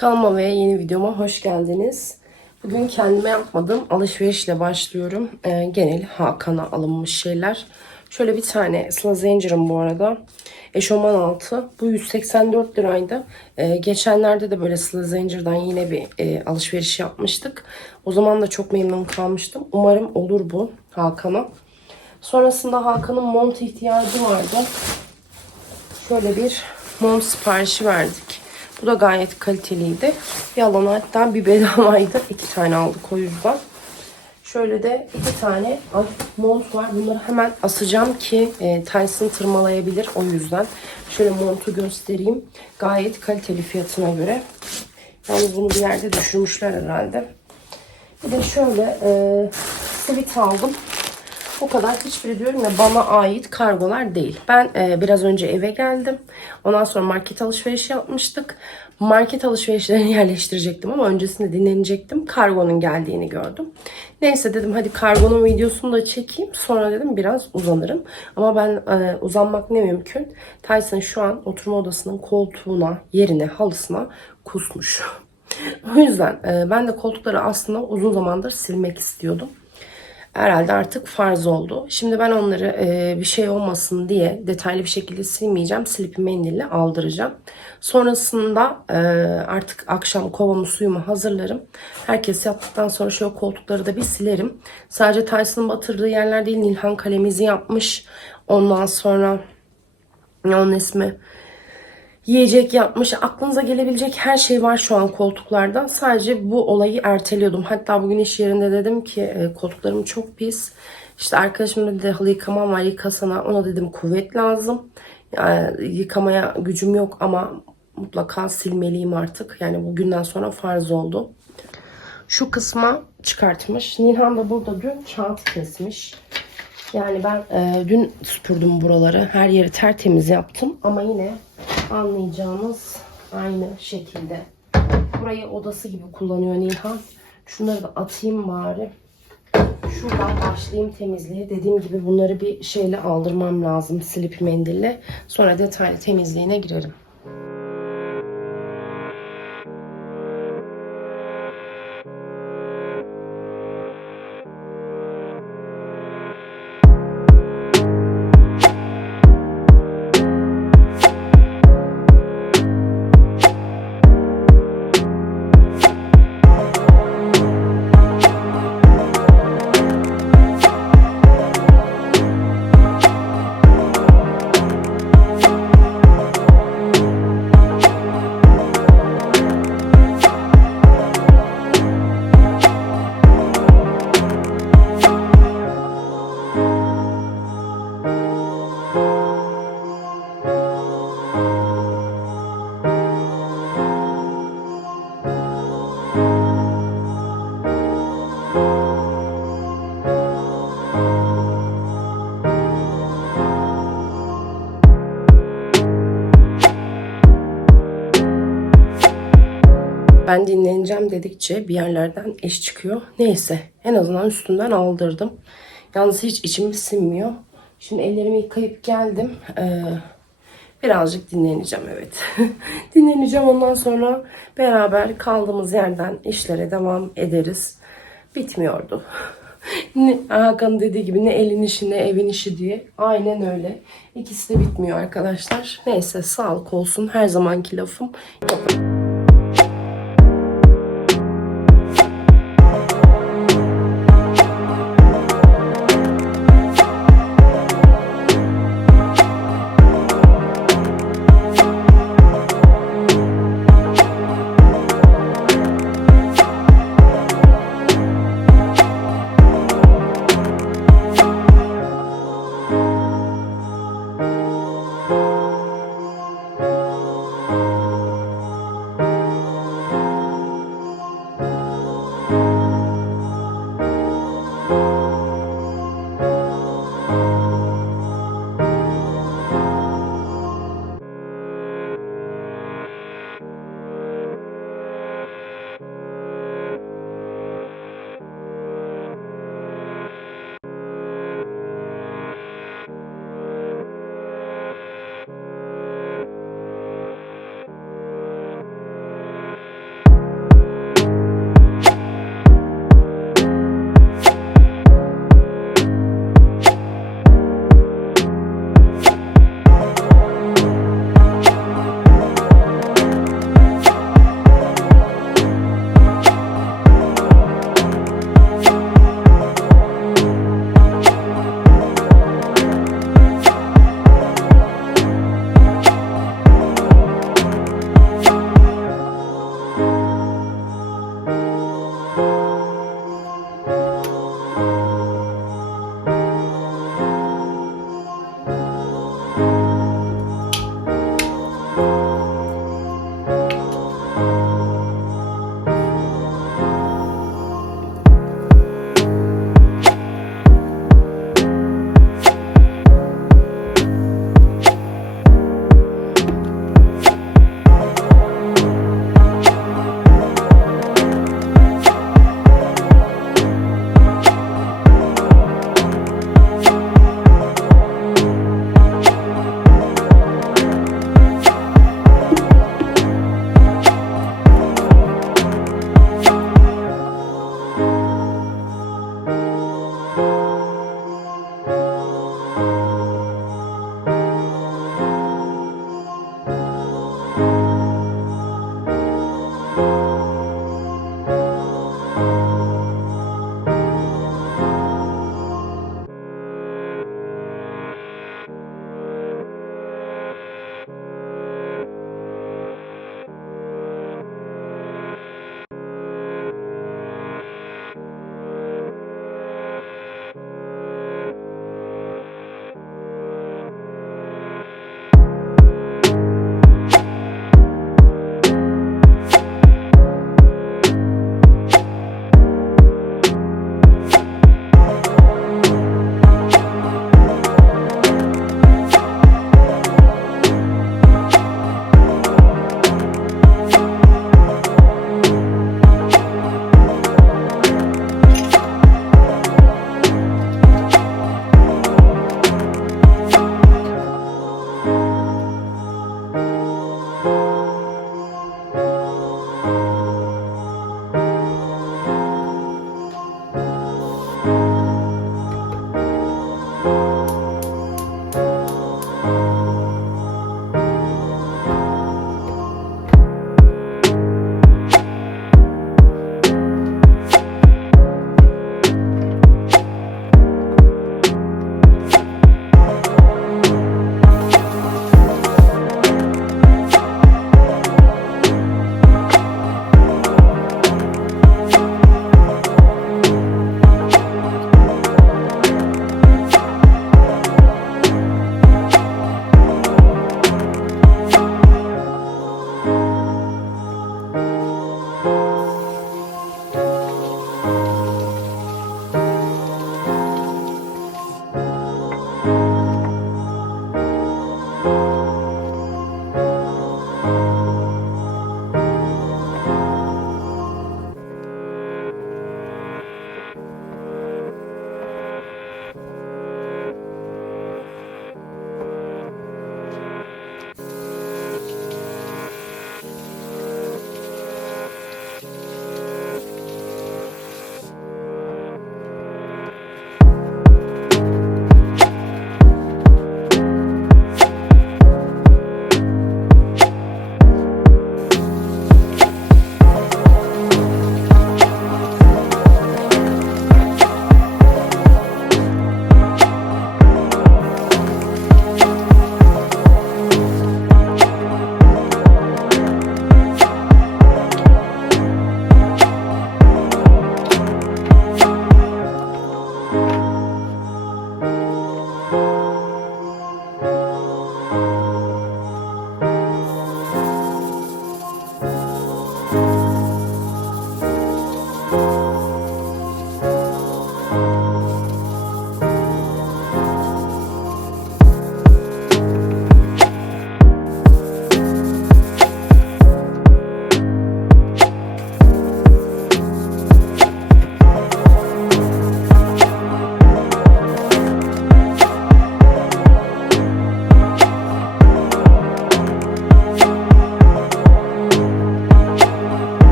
Kanalıma ve yeni videoma hoş geldiniz. Bugün kendime yapmadığım alışverişle başlıyorum. Ee, genel Hakan'a alınmış şeyler. Şöyle bir tane Sıla Zincir'im bu arada. Eşofman altı. Bu 184 liraydı. Ee, geçenlerde de böyle Sıla Zincir'den yine bir e, alışveriş yapmıştık. O zaman da çok memnun kalmıştım. Umarım olur bu Hakan'a. Sonrasında Hakan'ın mont ihtiyacı vardı. Şöyle bir mont siparişi verdik. Bu da gayet kaliteliydi. Bir alana hatta bir bedavaydı. İki tane aldık o yüzden. Şöyle de iki tane mont var. Bunları hemen asacağım ki e, Tyson tırmalayabilir o yüzden. Şöyle montu göstereyim. Gayet kaliteli fiyatına göre. Yalnız bunu bir yerde düşürmüşler herhalde. Bir de şöyle e, sivit aldım. O kadar hiçbiri diyorum ya bana ait kargolar değil. Ben e, biraz önce eve geldim. Ondan sonra market alışverişi yapmıştık. Market alışverişlerini yerleştirecektim ama öncesinde dinlenecektim. Kargonun geldiğini gördüm. Neyse dedim hadi kargonun videosunu da çekeyim. Sonra dedim biraz uzanırım. Ama ben e, uzanmak ne mümkün. Tyson şu an oturma odasının koltuğuna, yerine, halısına kusmuş. o yüzden e, ben de koltukları aslında uzun zamandır silmek istiyordum herhalde artık farz oldu. Şimdi ben onları e, bir şey olmasın diye detaylı bir şekilde silmeyeceğim. Silip mendille aldıracağım. Sonrasında e, artık akşam kovamı suyumu hazırlarım. Herkes yattıktan sonra şöyle koltukları da bir silerim. Sadece Tyson'ın batırdığı yerler değil. Nilhan kalemizi yapmış. Ondan sonra ne onun ismi? Yiyecek yapmış. Aklınıza gelebilecek her şey var şu an koltuklarda. Sadece bu olayı erteliyordum. Hatta bugün iş yerinde dedim ki e, koltuklarım çok pis. İşte arkadaşım dedi halı yıkamam var yıkasana. Ona dedim kuvvet lazım. Yani yıkamaya gücüm yok ama mutlaka silmeliyim artık. Yani bugünden sonra farz oldu. Şu kısma çıkartmış. Nilhan da burada dün çant kesmiş. Yani ben e, dün süpürdüm buraları. Her yeri tertemiz yaptım. Ama yine anlayacağınız aynı şekilde. Burayı odası gibi kullanıyor Nilhan. Şunları da atayım bari. Şuradan başlayayım temizliğe. Dediğim gibi bunları bir şeyle aldırmam lazım. Silip mendille. Sonra detaylı temizliğine girerim. Ben dinleneceğim dedikçe bir yerlerden iş çıkıyor. Neyse en azından üstünden aldırdım. Yalnız hiç içim sinmiyor. Şimdi ellerimi yıkayıp geldim. Ee, birazcık dinleneceğim evet. dinleneceğim ondan sonra beraber kaldığımız yerden işlere devam ederiz. Bitmiyordu. ne, Hakan dediği gibi ne elin işi ne evin işi diye. Aynen öyle. İkisi de bitmiyor arkadaşlar. Neyse sağlık olsun her zamanki lafım. Yapın.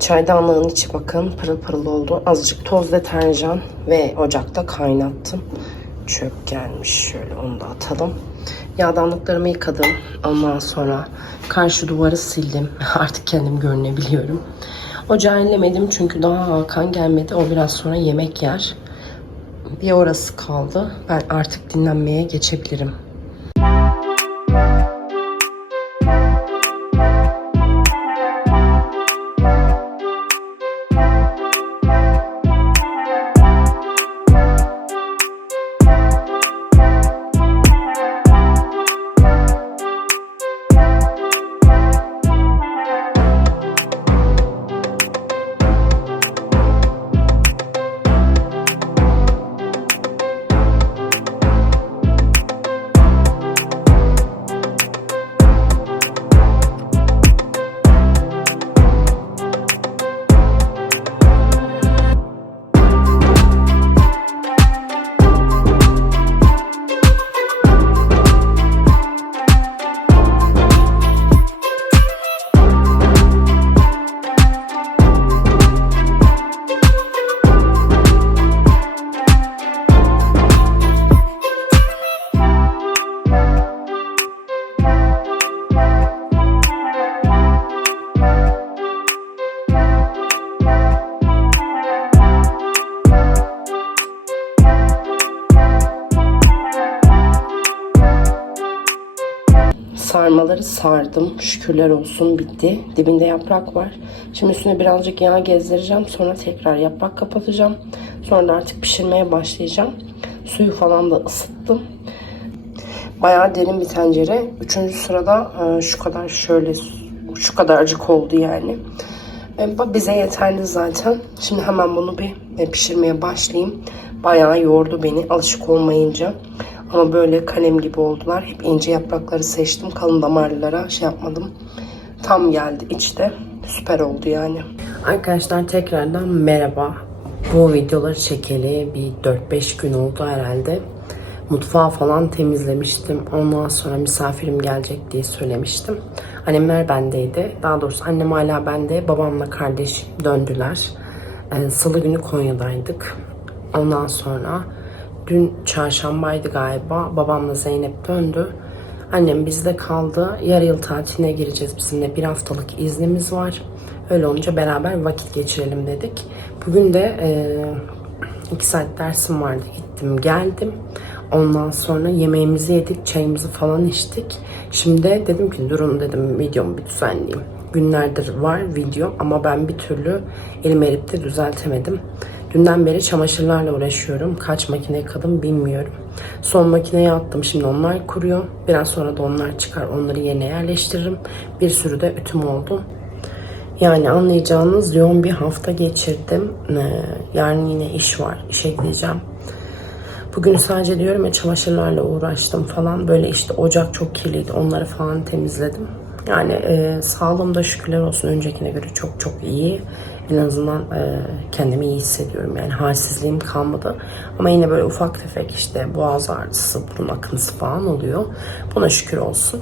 Çaydanlığın içi bakın pırıl pırıl oldu. Azıcık toz deterjan ve ocakta kaynattım. Çöp gelmiş şöyle onu da atalım. Yağdanlıklarımı yıkadım. Ondan sonra karşı duvarı sildim. Artık kendim görünebiliyorum. Ocağı ellemedim çünkü daha Hakan gelmedi. O biraz sonra yemek yer. Bir orası kaldı. Ben artık dinlenmeye geçebilirim. Sarmaları sardım. Şükürler olsun bitti. Dibinde yaprak var. Şimdi üstüne birazcık yağ gezdireceğim. Sonra tekrar yaprak kapatacağım. Sonra artık pişirmeye başlayacağım. Suyu falan da ısıttım. Bayağı derin bir tencere. Üçüncü sırada e, şu kadar şöyle şu kadarcık oldu yani. E, bize yeterli zaten. Şimdi hemen bunu bir e, pişirmeye başlayayım. Bayağı yordu beni alışık olmayınca. Ama böyle kalem gibi oldular. Hep ince yaprakları seçtim. Kalın damarlılara şey yapmadım. Tam geldi içte. Süper oldu yani. Arkadaşlar tekrardan merhaba. Bu videoları çekeli bir 4-5 gün oldu herhalde. Mutfağı falan temizlemiştim. Ondan sonra misafirim gelecek diye söylemiştim. Annemler bendeydi. Daha doğrusu annem hala bende. Babamla kardeşim döndüler. Ee, Salı günü Konya'daydık. Ondan sonra dün çarşambaydı galiba. Babamla Zeynep döndü. Annem bizde kaldı. Yarı yıl tatiline gireceğiz bizimle. Bir haftalık iznimiz var. Öyle olunca beraber vakit geçirelim dedik. Bugün de e, iki saat dersim vardı. Gittim geldim. Ondan sonra yemeğimizi yedik, çayımızı falan içtik. Şimdi dedim ki durun dedim videomu bir düzenleyeyim. Günlerdir var video ama ben bir türlü elim erip de düzeltemedim. Dünden beri çamaşırlarla uğraşıyorum. Kaç makine yıkadım bilmiyorum. Son makineye attım. Şimdi onlar kuruyor. Biraz sonra da onlar çıkar. Onları yerine yerleştiririm. Bir sürü de ütüm oldu. Yani anlayacağınız yoğun bir hafta geçirdim. Ee, yarın yine iş var. İşe gideceğim. Bugün sadece diyorum ya çamaşırlarla uğraştım falan. Böyle işte ocak çok kirliydi. Onları falan temizledim. Yani e, sağlığım da şükürler olsun öncekine göre çok çok iyi. En azından e, kendimi iyi hissediyorum. Yani halsizliğim kalmadı. Ama yine böyle ufak tefek işte boğaz ağrısı, burun akıntısı falan oluyor. Buna şükür olsun.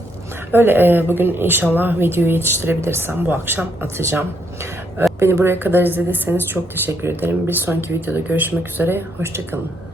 Öyle e, bugün inşallah videoyu yetiştirebilirsem bu akşam atacağım. E, Beni buraya kadar izlediyseniz çok teşekkür ederim. Bir sonraki videoda görüşmek üzere. Hoşçakalın.